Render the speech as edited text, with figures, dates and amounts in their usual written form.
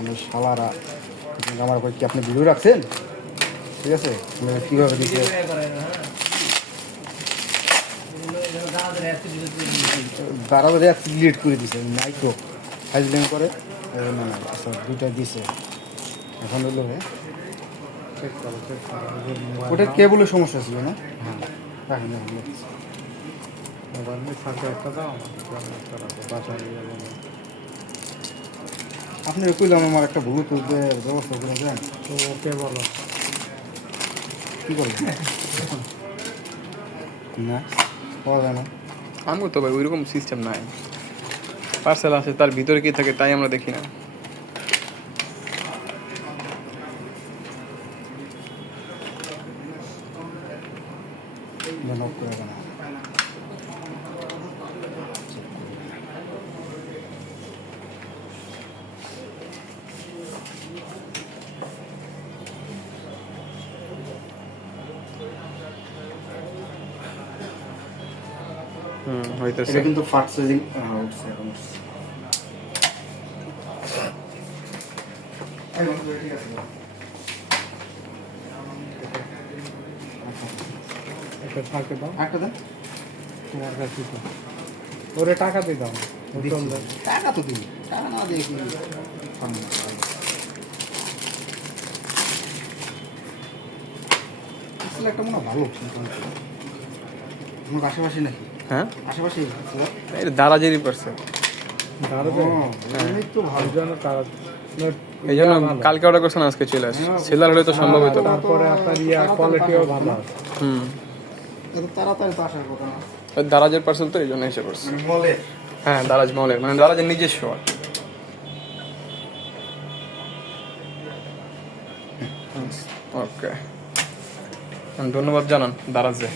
আমি শালারা আমার উপর কি আপনি ভিডিও রাখছেন? ঠিক আছে, কীভাবে দিচ্ছে বারবার ডিলিট করে দিছে মাইক্রো ফাইজলিং করে। না না আচ্ছা দুইটা দিছে এখন হলো ওটা কেবলের সমস্যা ছিল না? হ্যাঁ রাখেন মোবাইল ফাঁকে একটা দাও আপনি কইলাম আমার একটা ব্লুটুথের ব্যবস্থা করে দেন। তো ওকে বলো কী করবেন না পাওয়া যায় না। আমি তো ভাই ওইরকম সিস্টেম নাই, পার্সেল আসে তার ভিতরে কি থাকে তাই আমরা দেখি না। অফ করে দেন। হইতেছে এটা কিন্তু ফাস্ট চার্জিং উঠছে এখন উঠছে। একটা ফাঁকে দাও, একটা দেন তোমার কাছে তো ওরে টাকা দিয়ে দাও। টাকা তো দিই, টাকা না দিয়ে কি আসলে একটা মনে হয় ভালো আমার আশেপাশে নাকি? হ্যাঁ আশেপাশে এটা দারাজেরই পার্সেল। তো ভালো জানো তারা এই জন্য কালকে অর্ডার করছেন আজকে চলে আসে, সেলার হলে তো সম্ভব হতো। তারপরে আপনার কোয়ালিটিও ভালো আছে। তাড়াতাড়ি তো আসার কথা না। দারাজের পার্সেল তো এই জন্য এসে করছে। মলের হ্যাঁ দারাজ মলের, মানে দারাজের নিজস্ব। ওকে ধন্যবাদ জানান দারাজে।